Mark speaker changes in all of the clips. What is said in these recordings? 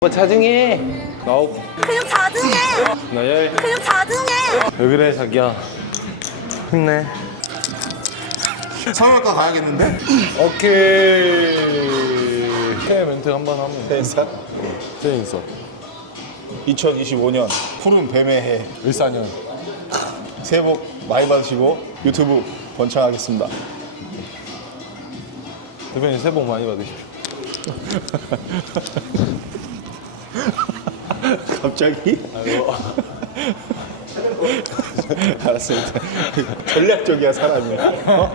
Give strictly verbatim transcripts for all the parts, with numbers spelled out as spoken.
Speaker 1: 뭐 자중해. 아홉.
Speaker 2: 그냥 자중해.
Speaker 1: 나 열.
Speaker 2: 그냥 자중해.
Speaker 1: 왜 그래 자기야. 힘내.
Speaker 3: 성형외과 가야겠는데?
Speaker 1: 오케이. 새해 멘트 한번 하면 돼.
Speaker 3: 인사
Speaker 1: 새해 인사.
Speaker 3: 이천이십오 년 푸른 뱀의 해
Speaker 1: 일사년.
Speaker 3: 새해 복 많이 받으시고 유튜브 번창하겠습니다.
Speaker 1: 대표님 새해 복 많이 받으십시오.
Speaker 3: 갑자기? 알았습니다. 전략적이야 사람이. 어?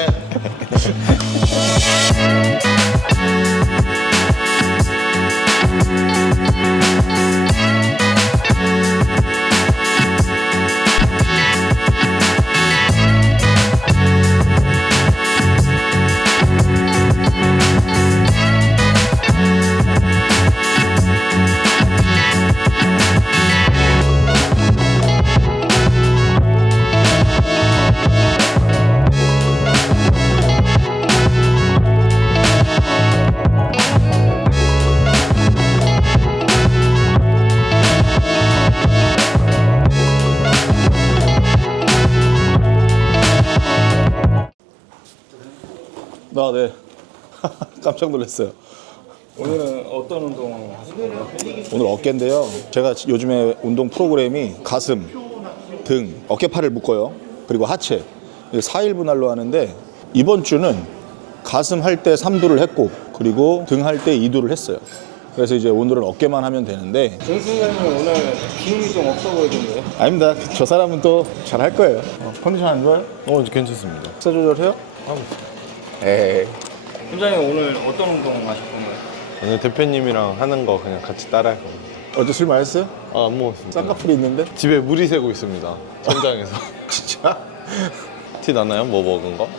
Speaker 3: 아, 네. 깜짝 놀랐어요.
Speaker 4: 오늘은 어떤 운동 하실 건가요?
Speaker 3: 오늘 어깨인데요. 제가 요즘에 운동 프로그램이 가슴, 등, 어깨팔을 묶어요. 그리고 하체. 사 일 분할로 하는데 이번 주는 가슴 할 때 삼 두를 했고 그리고 등 할 때 이 두를 했어요. 그래서 이제 오늘은 어깨만 하면 되는데
Speaker 4: 정승현님 오늘 기운이 좀 없어 보이던데요?
Speaker 3: 아닙니다. 저 사람은 또 잘 할 거예요. 어, 컨디션 안 좋아요?
Speaker 1: 어 괜찮습니다.
Speaker 3: 식사 조절해요? 에이.
Speaker 4: 팀장님 오늘 어떤 운동 하실 건가요?
Speaker 1: 오늘 대표님이랑 하는 거 그냥 같이 따라할 겁니다.
Speaker 3: 어제 술 마셨어요?
Speaker 1: 아 안 먹었습니다.
Speaker 3: 쌍꺼풀이 있는데?
Speaker 1: 집에 물이 새고 있습니다. 천장에서.
Speaker 3: 진짜?
Speaker 1: 티 나나요? 뭐 먹은 거?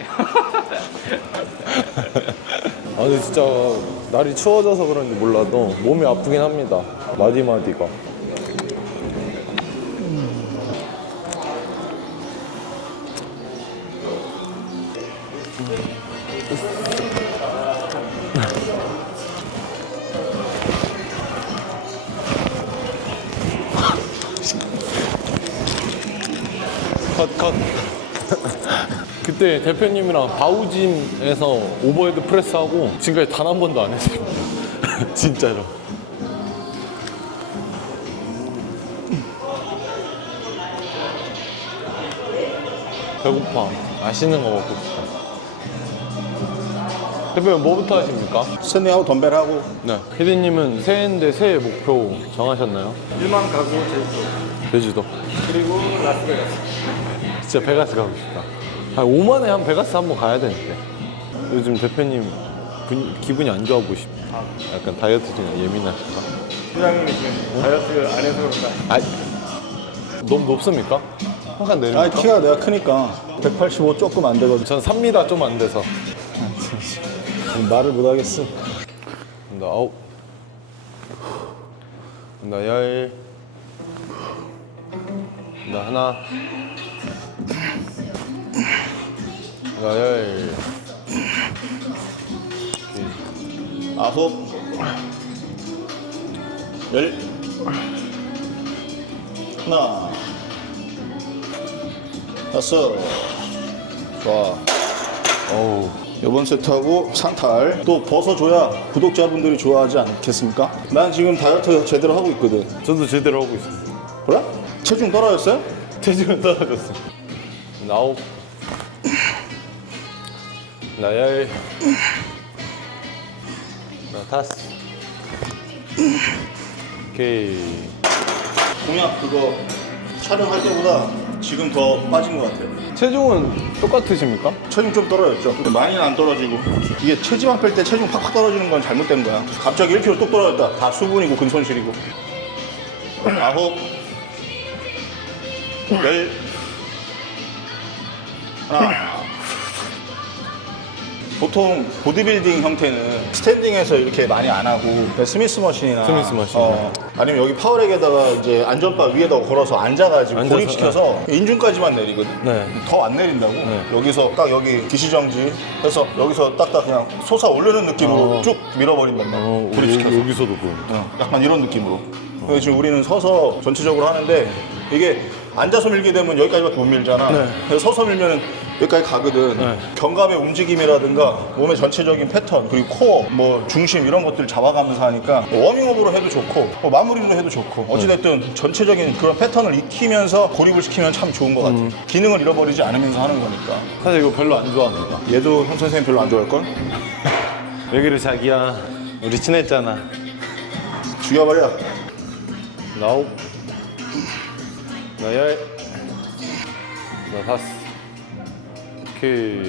Speaker 1: 아 근데 진짜 날이 추워져서 그런지 몰라도 몸이 아프긴 합니다. 마디마디가. 컷, 컷. 그때 대표님이랑 바우짐에서 오버헤드 프레스하고 지금까지 단 한 번도 안 했어요. 진짜로. 배고파. 맛있는 거 먹고 싶다. 대표님 뭐부터 하십니까?
Speaker 3: 스탠딩하고 덤벨하고
Speaker 1: 네. 피디님은 새해인데 새해 목표 정하셨나요?
Speaker 4: 일만 가고 제주도
Speaker 1: 제주도.
Speaker 4: 그리고 라스베가스.
Speaker 1: 진짜 베가스 가고 싶다. 한 오만에 한 베가스 한번 가야 되는데. 요즘 대표님 분, 기분이 안 좋아 보이십니다. 약간 다이어트 중에 예민하신가?
Speaker 4: 팀장님이 지금 다이어트를 안 해서 그런가?
Speaker 1: 아, 너무 높습니까? 약간
Speaker 3: 아
Speaker 1: 내립니까?
Speaker 3: 키가 내가 크니까 백팔십오 조금 안 되거든.
Speaker 1: 전 삼 미터 좀 안 돼서.
Speaker 3: 말을 못 하겠어.
Speaker 1: 나 아홉. 나 열. 나 하나. 나 열.
Speaker 3: 아홉, 열, 하나, 다섯. 좋아.
Speaker 1: 어우.
Speaker 3: 이번 세트하고 상탈 또 벗어줘야 구독자분들이 좋아하지 않겠습니까? 난 지금 다이어트 제대로 하고 있거든.
Speaker 1: 저도 제대로 하고 있습니다.
Speaker 3: 몰라? 체중 떨어졌어요?
Speaker 1: 체중은 떨어졌어. 나 아홉. 나 열. 나 다섯. 오케이.
Speaker 3: 공약 그거 촬영할 때보다 지금 더 빠진 것 같아요.
Speaker 1: 체중은 똑같으십니까?
Speaker 3: 체중 좀 떨어졌죠. 근데 많이는 안 떨어지고 이게 체지방 뺄 때 체중 팍팍 떨어지는 건 잘못된 거야. 갑자기 일 킬로그램 뚝 떨어졌다. 다 수분이고 근손실이고. 아홉, 열, 하나, 보통 보디빌딩 형태는 스탠딩에서 이렇게 많이 안 하고 스미스 머신이나
Speaker 1: 스미스 머신.
Speaker 3: 어, 아니면 여기 파워렉에다가 이제 안전바 위에다가 걸어서 앉아가지고
Speaker 1: 앉아서,
Speaker 3: 고립시켜서 인중까지만 내리거든.
Speaker 1: 네.
Speaker 3: 더 안 내린다고. 여기서 딱 여기 기시정지 해서 여기서 딱딱 그냥 솟아 오르는 느낌으로
Speaker 1: 어.
Speaker 3: 쭉 밀어버린단 말이야.
Speaker 1: 어,
Speaker 3: 고립시켜서.
Speaker 1: 여기, 여기서도 보여.
Speaker 3: 어, 약간 이런 느낌으로. 그래서 지금 우리는 서서 전체적으로 하는데 이게 앉아서 밀게 되면 여기까지밖에 못 밀잖아.
Speaker 1: 네.
Speaker 3: 그래서 서서 밀면은 여기까지 가거든.
Speaker 1: 네.
Speaker 3: 견갑의 움직임이라든가 몸의 전체적인 패턴 그리고 코어, 뭐 중심 이런 것들 잡아가면서 하니까 뭐 워밍업으로 해도 좋고 뭐 마무리로 해도 좋고 어찌됐든 전체적인 그런 패턴을 익히면서 고립을 시키면 참 좋은 것 같아.
Speaker 1: 음.
Speaker 3: 기능을 잃어버리지 않으면서 하는 거니까.
Speaker 1: 사실 이거 별로 안 좋아합니다.
Speaker 3: 얘도 형 선생님 별로 안 좋아할 걸?
Speaker 1: 여기를 자기야. 우리 친했잖아.
Speaker 3: 죽여버려.
Speaker 1: 나 아홉. 나 열. 나 다섯. 오케이.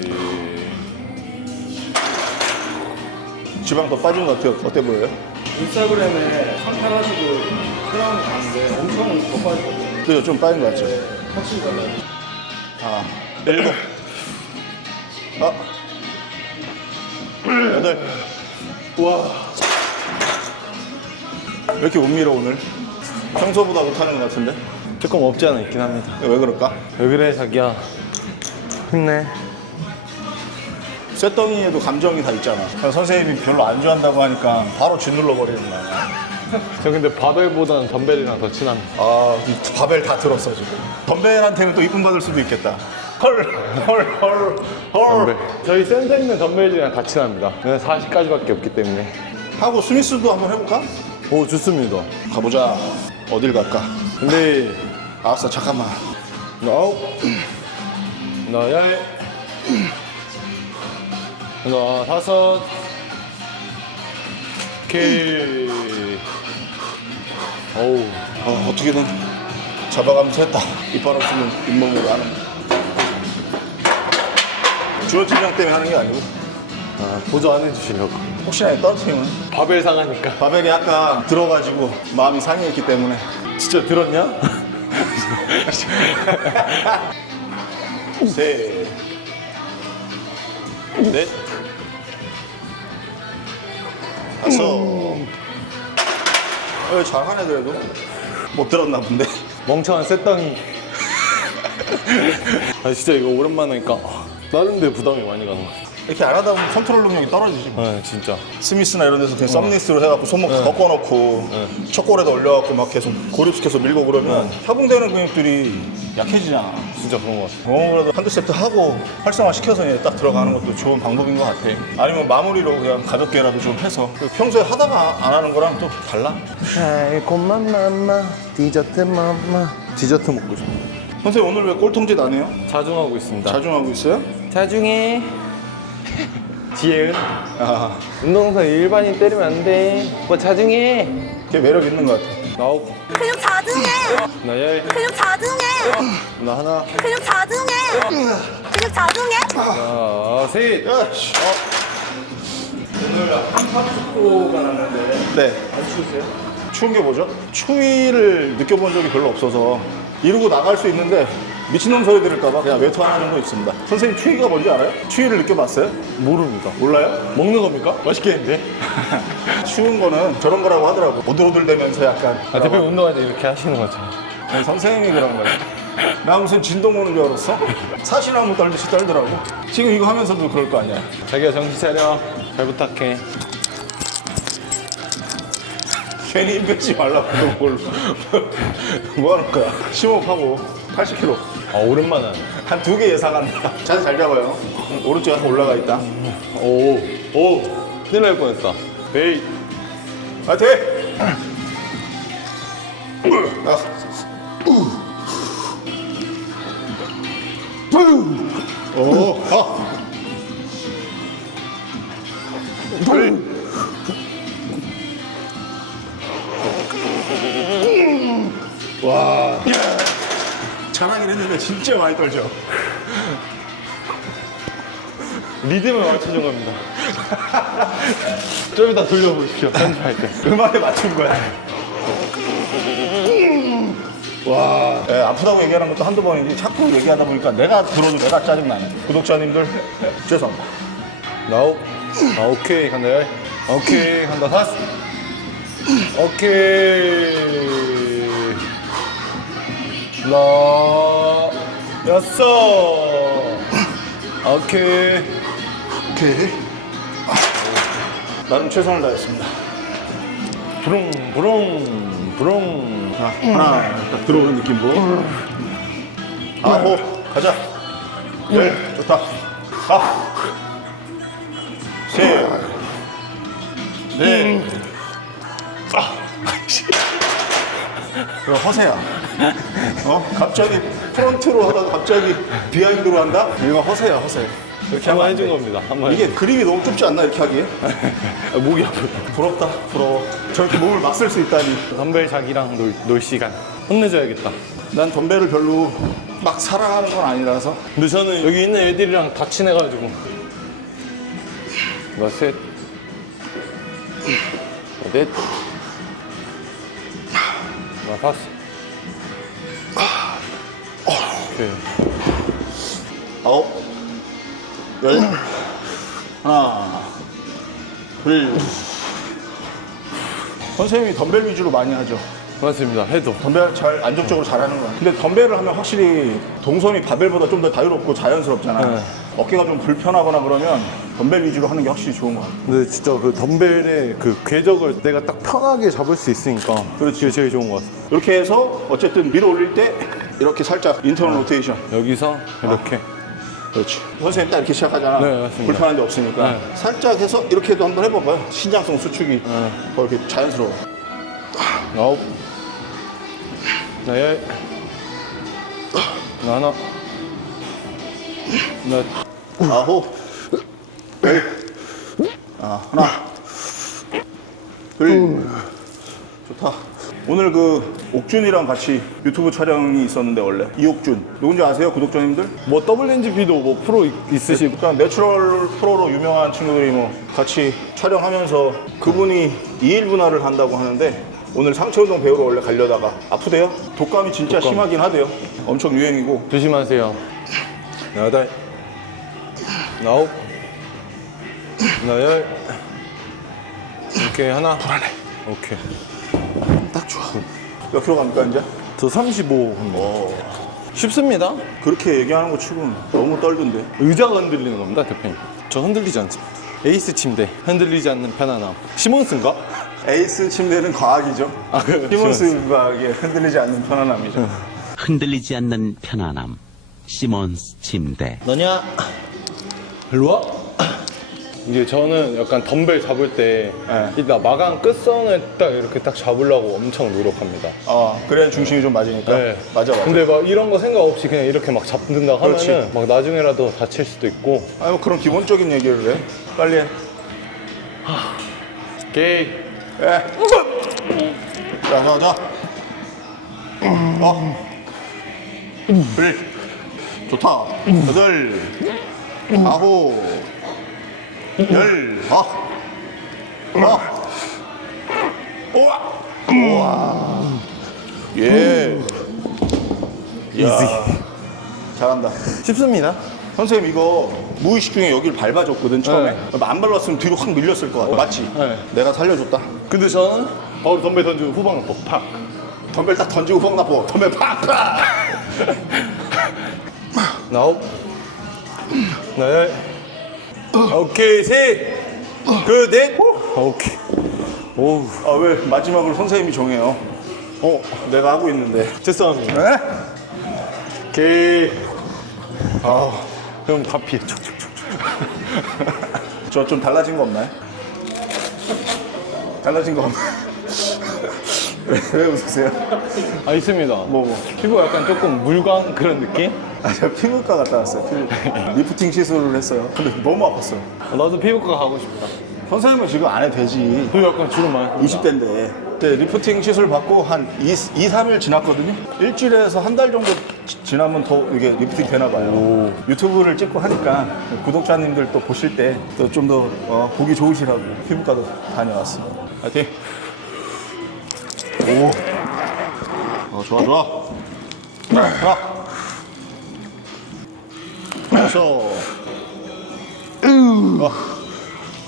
Speaker 3: 지방 더 빠진 것 같아요. 어때 보여요?
Speaker 4: 인스타그램에 상탈하시고 트라운 가는데 엄청 더 빠졌거든요.
Speaker 3: 그죠? 좀 빠진 것 같죠?
Speaker 4: 확실히 달라요.
Speaker 3: 아, 일곱. 아, 여덟. 우와. 왜 이렇게 못 밀어, 오늘? 평소보다 못하는 것 같은데?
Speaker 1: 조금 없지 않아 있긴 합니다.
Speaker 3: 왜 그럴까?
Speaker 1: 왜 그래 자기야? 힘내.
Speaker 3: 쇳덩이에도 감정이 다 있잖아. 그래서 선생님이 별로 안 좋아한다고 하니까 바로 짓눌러 버리는 거야.
Speaker 1: 저 근데 바벨보다는 덤벨이랑 더 친합니다.
Speaker 3: 아, 이 바벨 다 들었어, 지금. 덤벨한테는 또 이쁨 받을 수도 있겠다. 헐, 헐, 헐, 헐.
Speaker 1: 덤벨. 저희 센터 있는 덤벨이랑 다 친합니다. 그냥 사십까지밖에 없기 때문에.
Speaker 3: 하고 스미스도 한번 해볼까?
Speaker 1: 오 좋습니다.
Speaker 3: 가보자. 어딜 갈까?
Speaker 1: 근데
Speaker 3: 알았어, 잠깐만.
Speaker 1: 나 아홉. 나 열. 나 다섯. 오케이. 어우.
Speaker 3: 어, 어떻게든 잡아가면서 했다. 이빨 없으면 잇몸으로 하는. 주호 팀장 때문에 하는 게 아니고
Speaker 1: 아, 보조 안 해주시려고.
Speaker 3: 혹시나 떨어뜨리면
Speaker 1: 바벨 상하니까.
Speaker 3: 바벨이 약간 들어가지고 마음이 상해있기 때문에.
Speaker 1: 진짜 들었냐?
Speaker 3: 셋, 넷, 다섯. 어, 잘하네 그래도. 못 들었나 본데.
Speaker 1: 멍청한 쇳덩이. 아 진짜 이거 오랜만에 하니까 나름대로 부담이 많이 가는 것 같아.
Speaker 3: 이렇게 안 하다 보면 컨트롤 능력이 떨어지지.
Speaker 1: 네 진짜.
Speaker 3: 스미스나 이런 데서 그냥 썸리스로 해갖고 손목 다 꺾어놓고 첫 골에다 올려갖고 막 계속 고립시켜서 밀고 그러면 협응되는 근육들이 약해지잖아.
Speaker 1: 진짜 그런 것 같아.
Speaker 3: 어, 그래도 한두 세트 하고 활성화시켜서 이제 딱 들어가는 것도 좋은 방법인 것 같아. 아니면 마무리로 그냥 가볍게라도 좀 해서 평소에 하다가 안 하는 거랑 또 달라.
Speaker 1: 달콤한 맘마 디저트 맘마. 디저트 먹고 싶어.
Speaker 3: 선생님 오늘 왜 꼴통짓 안 해요?
Speaker 1: 자중하고 있습니다.
Speaker 3: 자중하고 있어요?
Speaker 1: 자중해. 지혜은
Speaker 3: 아,
Speaker 1: 운동선 일반인 때리면 안 돼. 뭐 자중해.
Speaker 3: 걔 매력 있는 것 같아.
Speaker 1: 나 아홉.
Speaker 2: 근육 자중해.
Speaker 1: 나 열.
Speaker 2: 근육 자중해.
Speaker 1: 나 하나.
Speaker 2: 근육 자중해. 근육 자중해.
Speaker 1: 나 셋.
Speaker 3: 야, 씨.
Speaker 4: 오늘 한팝 축구가 나는데
Speaker 3: 네.
Speaker 4: 안 추우세요?
Speaker 3: 추운 게 뭐죠? 추위를 느껴본 적이 별로 없어서 이러고 나갈 수 있는데 미친놈 소리 들을까봐 그냥 외투 하나 정도 입습니다. 선생님 추위가 뭔지 알아요? 추위를 느껴봤어요?
Speaker 1: 모릅니다.
Speaker 3: 몰라요?
Speaker 1: 먹는 겁니까? 맛있겠는데?
Speaker 3: 추운 거는 저런 거라고 하더라고. 오들오들대면서 약간.
Speaker 1: 아 대표님 운동할 때 이렇게 하시는 거죠.
Speaker 3: 아니, 선생님이 그런 거야. 나 무슨 진동 오는 줄 알았어? 사시나무 떨듯이 떨더라고. 지금 이거 하면서도 그럴 거 아니야.
Speaker 1: 자기야 정신 차려. 잘 부탁해.
Speaker 3: 괜히 힘 빼지 말라고 그걸 뭐 하는 거야? 심호흡하고 팔십 킬로그램
Speaker 1: 아 오랜만에 하네.
Speaker 3: 한 두 개 예상한다. 자세 잘 잡아요. 오른쪽 약간 올라가 있다.
Speaker 1: 오, 오, 큰일 날 뻔했다. 에이,
Speaker 3: 파이팅! 아. 오, 아. 와. 잘하긴 했는데 진짜 많이 떨죠.
Speaker 1: 리듬을 맞춰준 겁니다. 좀 이따 돌려보십시오. 편집할 때.
Speaker 3: 음악에 맞춘 거야. 와. 예, 아프다고 얘기하는 것도 한두 번이지 자꾸 얘기하다 보니까 내가 들어도 내가 짜증나네. 구독자님들 죄송합니다.
Speaker 1: 나오. 아, 오케이. 간다, 열. 오케이. 간다, 다섯. 오케이. 나, 여섯. 오케이.
Speaker 3: 오케이. 나름 최선을 다했습니다.
Speaker 1: 부릉, 부릉, 부릉.
Speaker 3: 자, 하나 딱 들어오는 느낌으로. 아홉 가자. 열 좋다. 아. 셋. 넷. 아. 그럼 허세야. 어? 갑자기 프론트로 하다가 갑자기 비하인드로 한다? 이거 허세야 허세. 이렇게 하면
Speaker 1: 한번
Speaker 3: 안
Speaker 1: 해준
Speaker 3: 돼.
Speaker 1: 겁니다. 한번
Speaker 3: 이게 그림이 너무 좁지 않나 이렇게 하기에?
Speaker 1: 아, 목이 아프다.
Speaker 3: 부럽다 부러워. 저렇게 몸을 막 쓸 수 있다니.
Speaker 1: 덤벨 자기랑 놀, 놀 시간. 혼내줘야겠다.
Speaker 3: 난 덤벨을 별로 막 사랑하는 건 아니라서.
Speaker 1: 근데 저는 여기 있는 애들이랑 다 친해가지고. 나 셋. 나 넷. 나 다섯. 오케이.
Speaker 3: 아홉, 열, 하나, 둘. 선생님이 덤벨 위주로 많이 하죠.
Speaker 1: 맞습니다. 해도.
Speaker 3: 덤벨 잘 안정적으로 잘하는 거야. 근데 덤벨을 하면 확실히 동선이 바벨보다 좀 더 자유롭고 자연스럽잖아.
Speaker 1: 네.
Speaker 3: 어깨가 좀 불편하거나 그러면 덤벨 위주로 하는 게 확실히 좋은 거 같아.
Speaker 1: 근데 진짜 그 덤벨의 그 궤적을 내가 딱 편하게 잡을 수 있으니까 그게 제일 좋은 것 같아.
Speaker 3: 이렇게 해서 어쨌든 밀어 올릴 때 이렇게 살짝 인터널 로테이션.
Speaker 1: 여기서 이렇게.
Speaker 3: 그렇지. 선생님 딱 이렇게 시작하잖아.
Speaker 1: 네, 맞습니다.
Speaker 3: 불편한 데 없으니까.
Speaker 1: 네.
Speaker 3: 살짝 해서 이렇게도 한번 해봐봐요. 신장성 수축이 더 이렇게 자연스러워.
Speaker 1: 아홉. 나 열. 나 하나. 나
Speaker 3: 아홉, 열, 아, 하나, 둘, 좋다. 오늘 그 옥준이랑 같이 유튜브 촬영이 있었는데 원래 이옥준 누군지 아세요 구독자님들?
Speaker 1: 뭐 더블유엔지피도 뭐 프로 있- 있으시고
Speaker 3: 일단 내추럴 프로로 유명한 친구들이 뭐 같이 촬영하면서 그분이 이일 분할을 한다고 하는데 오늘 상체운동 배우러 원래 가려다가 아프대요? 독감이 진짜
Speaker 1: 독감.
Speaker 3: 심하긴 하대요. 엄청 유행이고.
Speaker 1: 조심하세요. 여덟. 나 아홉. 나 열. 오케이 하나. 불안해. 오케이.
Speaker 3: 딱 좋아. 몇 킬로 갑니까 이제?
Speaker 1: 저 삼십오.
Speaker 3: 어.
Speaker 1: 쉽습니다.
Speaker 3: 그렇게 얘기하는 거 치고는 너무 떨던데.
Speaker 1: 의자가 흔들리는 겁니다, 대표님. 저 흔들리지 않습니다. 에이스 침대 흔들리지 않는 편안함. 시몬스인가?
Speaker 3: 에이스 침대는 과학이죠.
Speaker 1: 아, 그
Speaker 3: 시몬스 과학에 흔들리지 않는 편안함이죠.
Speaker 5: 흔들리지 않는 편안함. 시몬스 침대.
Speaker 1: 너냐? 일로 와. 이게 저는 약간 덤벨 잡을 때
Speaker 3: 네.
Speaker 1: 이따 마감 끝선을 딱 이렇게 딱 잡으려고 엄청 노력합니다.
Speaker 3: 아, 그래야 중심이 좀 맞으니까.
Speaker 1: 네.
Speaker 3: 맞아, 맞아.
Speaker 1: 근데 막 이런 거 생각 없이 그냥 이렇게 막 잡는다
Speaker 3: 그렇지.
Speaker 1: 하면은 막 나중에라도 다칠 수도 있고.
Speaker 3: 아니, 뭐 그런 기본적인 얘기를 해. 빨리 해.
Speaker 1: 오케이.
Speaker 3: 예. 자, 자, 자. 어. 둘. 좋다. 여덟. 아홉. 열. 아. 아. 우와. 우와. 예.
Speaker 1: 이지.
Speaker 3: 잘한다.
Speaker 1: 쉽습니다.
Speaker 3: 선생님 이거 무의식 중에 여기를 밟아줬거든 처음에.
Speaker 1: 네.
Speaker 3: 안 밟았으면 뒤로 확 밀렸을 것 같아. 맞지?
Speaker 1: 네.
Speaker 3: 내가 살려줬다.
Speaker 1: 근데 저는 바로 덤벨 던지고 후방 또 팍.
Speaker 3: 덤벨 딱 던지고 펑 나포. 덤벨 팍팍.
Speaker 1: 나 아홉. 나 열. 오케이 셋. 그 넷. 오케이. 오.
Speaker 3: 아 왜 마지막으로 선생님이 정해요? 어 내가 하고 있는데.
Speaker 1: 죄송합니다.
Speaker 3: 네?
Speaker 1: 오케이. 아. 그럼 다 피해. 촉촉촉.
Speaker 3: 저 좀 달라진 거 없나요? 달라진 거 없나요? 왜, 왜 웃으세요?
Speaker 1: 아 있습니다.
Speaker 3: 뭐 뭐.
Speaker 1: 피부 약간 조금 물광 그런 느낌?
Speaker 3: 아 제가 피부과 갔다 왔어요. 피부. 리프팅 시술을 했어요. 근데 너무 아팠어요.
Speaker 1: 나도 피부과 가고 싶다.
Speaker 3: 선생님은 지금 안 해도 되지.
Speaker 1: 너 약간 주름 많이.
Speaker 3: 이십 대인데. 네, 리프팅 시술 받고 한 이, 삼 일 지났거든요. 일주일에서 한 달 정도 지, 지나면 더 이게 리프팅 되나 봐요. 유튜브를 찍고 하니까 구독자님들 또 보실 때 또 좀 더 어, 보기 좋으시라고 피부과도 다녀왔습니다. 화이팅! 오. 어, 좋아, 좋아. 좋아. 좋아. 으. 어.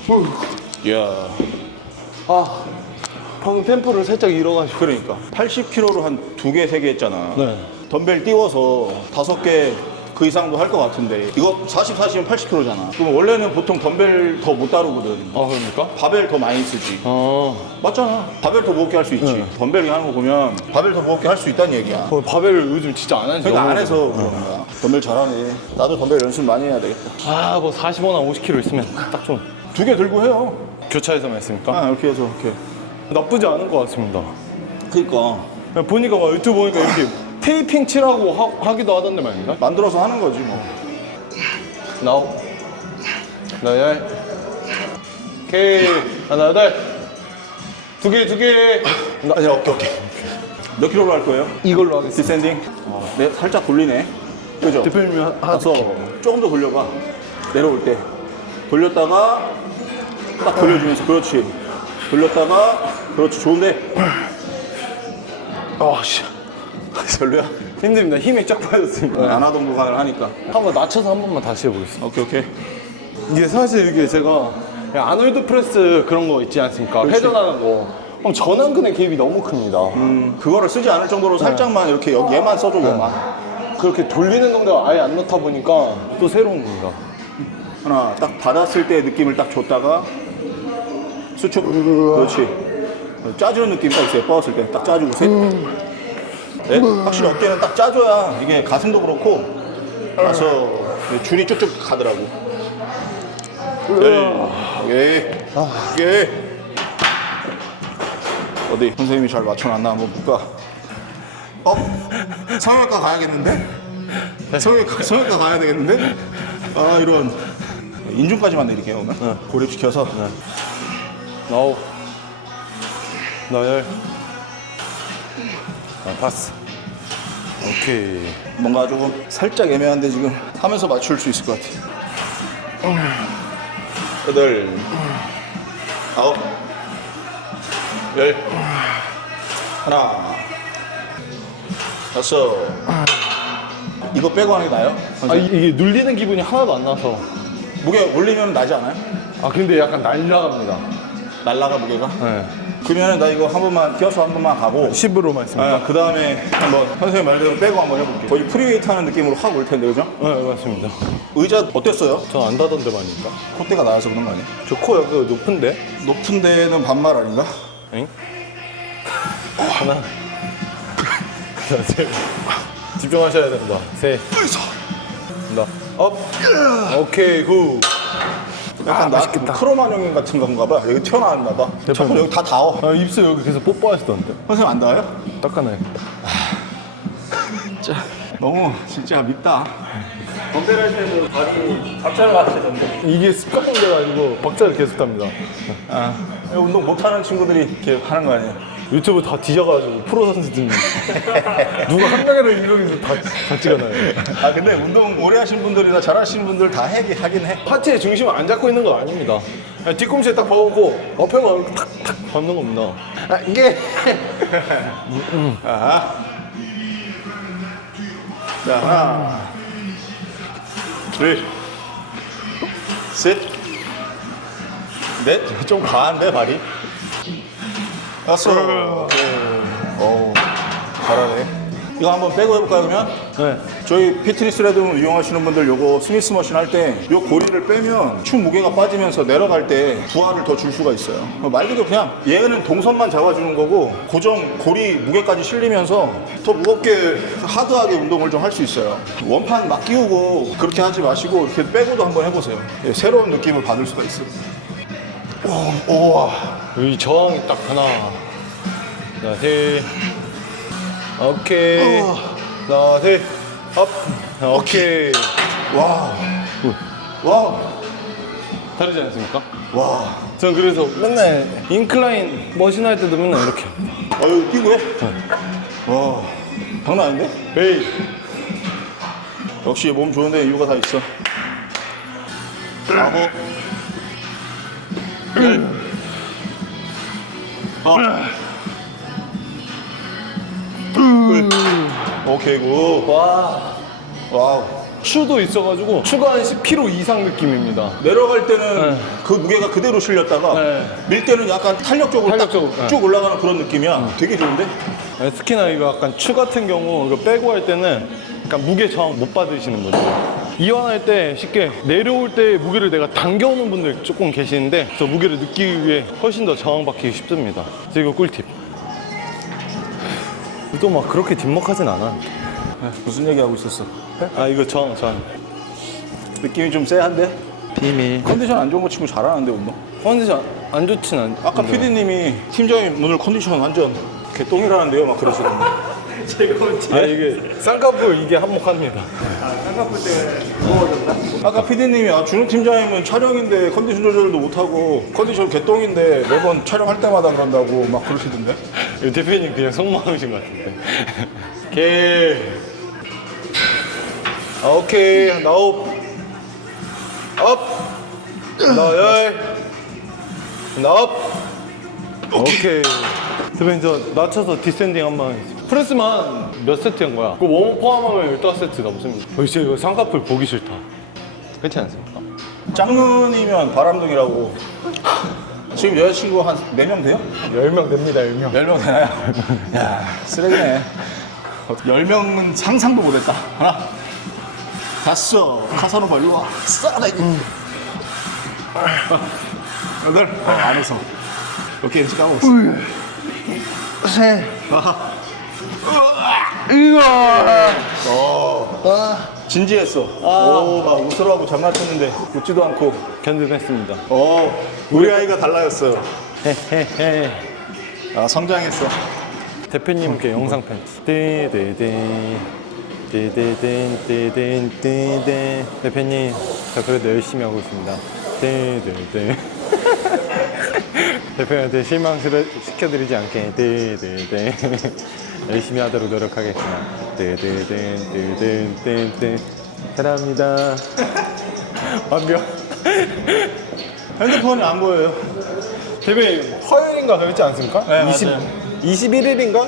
Speaker 3: 이야.
Speaker 1: 아, 방금 템포를 살짝 잃어가지고.
Speaker 3: 그러니까 팔십 킬로그램로 한 두 개, 세 개 했잖아.
Speaker 1: 네.
Speaker 3: 덤벨 띄워서 다섯 개 그 이상도 할 것 같은데 이거 사십, 사십은 팔십 킬로그램잖아. 그럼 원래는 보통 덤벨 더 못 다루거든.
Speaker 1: 아, 그럽니까?
Speaker 3: 바벨 더 많이 쓰지.
Speaker 1: 아,
Speaker 3: 맞잖아. 바벨 더 무겁게 할 수 있지.
Speaker 1: 네.
Speaker 3: 덤벨 하는 거 보면 바벨 더 무겁게 할 수 있다는 얘기야.
Speaker 1: 어, 바벨을 요즘 진짜 안 하지.
Speaker 3: 그러니까
Speaker 1: 너무
Speaker 3: 안 해서 그런 거야. 덤벨 잘하네. 나도 덤벨 연습 많이 해야 되겠다.
Speaker 1: 아, 뭐 사십오나 오십 킬로그램 있으면 딱 좀.
Speaker 3: 두 개 들고 해요.
Speaker 1: 교차에서만 했습니까?
Speaker 3: 아, 이렇게 해서 이렇게.
Speaker 1: 나쁘지 않은 것 같습니다.
Speaker 3: 그러니까
Speaker 1: 그냥 보니까 막 유튜브 보니까 이렇게 테이핑 칠하고 하, 하기도 하던데 말입니다.
Speaker 3: 만들어서 하는 거지 뭐.
Speaker 1: 나오. 나 열. 오케이. 하나, 둘. 두 개, 두 개.
Speaker 3: 아니, 오케이, 오케이. 몇 킬로로 할 거예요?
Speaker 1: 이걸로 하겠습니다.
Speaker 3: 디센딩? 네, 살짝 돌리네. 그죠?
Speaker 1: 대표님이 하-
Speaker 3: 가서 조금 더 돌려봐. 내려올 때. 돌렸다가 딱 돌려주면서 그렇지. 돌렸다가 그렇지. 좋은데.
Speaker 1: 아, 씨.
Speaker 3: 별로야?
Speaker 1: 힘듭니다. 힘이 쫙 빠졌습니다.
Speaker 3: 안 하던 구간을 하니까.
Speaker 1: 한번 낮춰서 한 번만 다시 해보겠습니다.
Speaker 3: 오케이, 오케이.
Speaker 1: 이게 사실 이게 제가 그냥 아놀드 프레스 그런 거 있지 않습니까? 회전하는 거. 그럼 전완근의 개입이 너무 큽니다.
Speaker 3: 음, 그거를 쓰지 않을 정도로 살짝만 이렇게 여기 얘만 써줘, 얘만.
Speaker 1: 그렇게 돌리는 동작을 아예 안 넣다 보니까 또 새로운 겁니다.
Speaker 3: 하나, 딱 받았을 때 느낌을 딱 줬다가 수축. 그렇지. 짜주는 느낌 딱 있어요. 뻗었을 때. 딱 짜주고 셋. 네? 확실히 어깨는 딱 짜줘야 이게 가슴도 그렇고 가서 줄이 쭉쭉 가더라고. 네. 예. 예. 어디 선생님이 잘 맞춰놨나 한번 볼까? 어? 성형외과 가야겠는데? 성형외과, 성형외과 가야 되겠는데? 아 이런 인중까지만 내릴게요 오늘. 고립시켜서.
Speaker 1: 나오. 나열. 아, 파스. 오케이.
Speaker 3: 뭔가 조금 살짝 애매한데 지금 하면서 맞출 수 있을 것 같아. 여덟, 아홉, 열, 하나, 다섯. 이거 빼고 하는 게 나아요?
Speaker 1: 아, 이- 이게 눌리는 기분이 하나도 안 나서.
Speaker 3: 무게 올리면 나지 않아요?
Speaker 1: 아, 근데 약간 날라갑니다.
Speaker 3: 날라가 무게가?
Speaker 1: 네.
Speaker 3: 그러면 나 이거 한 번만 뛰어서 한 번만 가고
Speaker 1: 십으로 말씀입니다.
Speaker 3: 아, 그 다음에 한번 선생님 말대로 빼고 한번 해볼게요. 거의 프리웨이트 하는 느낌으로 확 올 텐데 그죠?
Speaker 1: 네, 맞습니다.
Speaker 3: 의자 어땠어요?
Speaker 1: 전 안 다던데 말입니까?
Speaker 3: 콧대가 나와서 그런 거 아니에요?
Speaker 1: 저 코 약간 높은데?
Speaker 3: 높은 데는 반말 아닌가?
Speaker 1: 엥? 하나. 하나, 셋. 집중하셔야 된다. 셋. 나. 업. 오케이, 후.
Speaker 3: 약간 나 크로마뇽 같은 건가 봐. 여기 튀어나왔나 봐. 자꾸 여기 다 닿아.
Speaker 1: 아, 입술 여기 계속 뽀뽀하시던데.
Speaker 3: 선생님 안 닿아요?
Speaker 1: 닦아놔요.
Speaker 3: 너무 진짜 밉다.
Speaker 4: 덤벨 할 때도 다리 박자를 하시던데.
Speaker 1: 이게 습관인 게 아니고 박자를 계속 답니다.
Speaker 3: 아, 운동 못하는 친구들이 이렇게 하는 거 아니에요?
Speaker 1: 유튜브 다 뒤져가지고 프로 선수들 누가 한 명이라도 이러면서 다, 다 찍어놔요.
Speaker 3: 아 근데 운동 오래 하신 분들이나 잘하시는 분들 다 해, 하긴 해.
Speaker 1: 하체의 중심을 안 잡고 있는 건 아닙니다. 그냥 뒤꿈치에 딱 박고 어깨가 이렇게 탁탁 받는 겁니다. 아, 이게
Speaker 3: 아하. 자 하나, 둘, 셋, 넷. 좀 과한데 발이? 다섯. 오, 잘하네. 이거 한번 빼고 해볼까요 그러면?
Speaker 1: 네.
Speaker 3: 저희 피트니스 레드룸 이용하시는 분들 요거 스미스 머신 할 때 요 고리를 빼면 추 무게가 빠지면서 내려갈 때 부하를 더 줄 수가 있어요. 말 그대로 그냥 얘는 동선만 잡아주는 거고 고정 고리 무게까지 실리면서 더 무겁게 하드하게 운동을 좀 할 수 있어요. 원판 막 끼우고 그렇게 하지 마시고 이렇게 빼고도 한번 해보세요. 예, 새로운 느낌을 받을 수가 있어요. 오, 우와.
Speaker 1: 여기 저항이 딱 하나, 하나, 셋, 오케이, 하나, 셋, 업, 오케이.
Speaker 3: 와. 와.
Speaker 1: 다르지 않습니까?
Speaker 3: 와.
Speaker 1: 전 그래서 맨날 인클라인 머신 할 때도 맨날 이렇게 합니다.
Speaker 3: 아, 여기 끼고 해? 와. 장난 아닌데?
Speaker 1: 에이.
Speaker 3: 역시 몸 좋은데 이유가 다 있어. 아홉. 열. 아. 둘. 오케이, 굿.
Speaker 1: 와.
Speaker 3: 와우.
Speaker 1: 추도 있어가지고 추가 한 십 킬로그램 이상 느낌입니다.
Speaker 3: 내려갈 때는
Speaker 1: 네.
Speaker 3: 그 무게가 그대로 실렸다가
Speaker 1: 네.
Speaker 3: 밀 때는 약간 탄력적으로,
Speaker 1: 탄력적으로,
Speaker 3: 딱
Speaker 1: 네.
Speaker 3: 쭉 올라가는 그런 느낌이야. 되게 좋은데?
Speaker 1: 네, 특히나 이거 약간 추 같은 경우 이거 빼고 할 때는 약간 무게 저항 못 받으시는 분들, 이완할 때 쉽게 내려올 때 무게를 내가 당겨오는 분들 조금 계시는데 저 무게를 느끼기 위해 훨씬 더 저항받기 쉽습니다. 그래서 이거 꿀팁. 또 막 그렇게 뒷목하진 않아.
Speaker 3: 무슨 얘기하고 있었어?
Speaker 1: 아 이거 저항 저항.
Speaker 3: 느낌이 좀 쎄한데?
Speaker 1: 비밀.
Speaker 3: 컨디션 안 좋은 거 치고 잘하는데, 운동?
Speaker 1: 컨디션 안 좋진 않.
Speaker 3: 아까 피디님이 팀장님 오늘 컨디션 완전 개똥이라는데요? 막 그러시던데.
Speaker 1: 아 이게 쌍꺼풀 이게 한몫합니다.
Speaker 3: 아까 피디님이 아, 준호 팀장님은 촬영인데 컨디션 조절도 못하고 컨디션 개똥인데 매번 촬영할 때마다 그런다고 막 그러시던데.
Speaker 1: 이 대표님 그냥 속마음이신 것 같은데. 개. 아 오케이 나업. 업. 나열. 나업. 오케이. 대표님 저 낮춰서 디센딩 한번 하겠습니다. 프레스만 몇 세트인 거야? 그 웜업 포함하면 열다섯 세트 넘습니다. 어, 진짜 이거 쌍꺼풀 보기 싫다. 그렇지 않습니까?
Speaker 3: 짝눈이면 바람둥이라고. 지금 여자친구 한 네 명 돼요?
Speaker 1: 열 명 됩니다, 열 명.
Speaker 3: 열 명 되나요? 야, 쓰레기네. 열 명은 상상도 못했다. 하나, 다섯, 카사노바 일로 와. 싸다. 여덟, 어, 안에서. 몇 개인지 까먹었어.
Speaker 1: 셋.
Speaker 3: 진지했어. 오, 막 웃으라고 장난쳤는데 웃지도 않고.
Speaker 1: 견뎌냈습니다.
Speaker 3: 어, 우리 아이가 달라졌어요.
Speaker 1: 헤헤헤.
Speaker 3: 아, 성장했어.
Speaker 1: 대표님께 영상 편. 띠디디. 띠디딘 띠딘 띠딘. 대표님, 저 그래도 열심히 하고 있습니다. 띠디디. 대표님한테 실망시켜드리지 않게 띠디디. 열심히 하도록 노력하겠습니다. 띠디딘 띠딘 띠딘. 사랑합니다. 완벽.
Speaker 3: 핸드폰이 안 보여요.
Speaker 1: 대표님 화요일인가 그랬지 않습니까?
Speaker 3: 네,
Speaker 1: 이십,
Speaker 3: 맞아요.
Speaker 1: 이십일 일인가?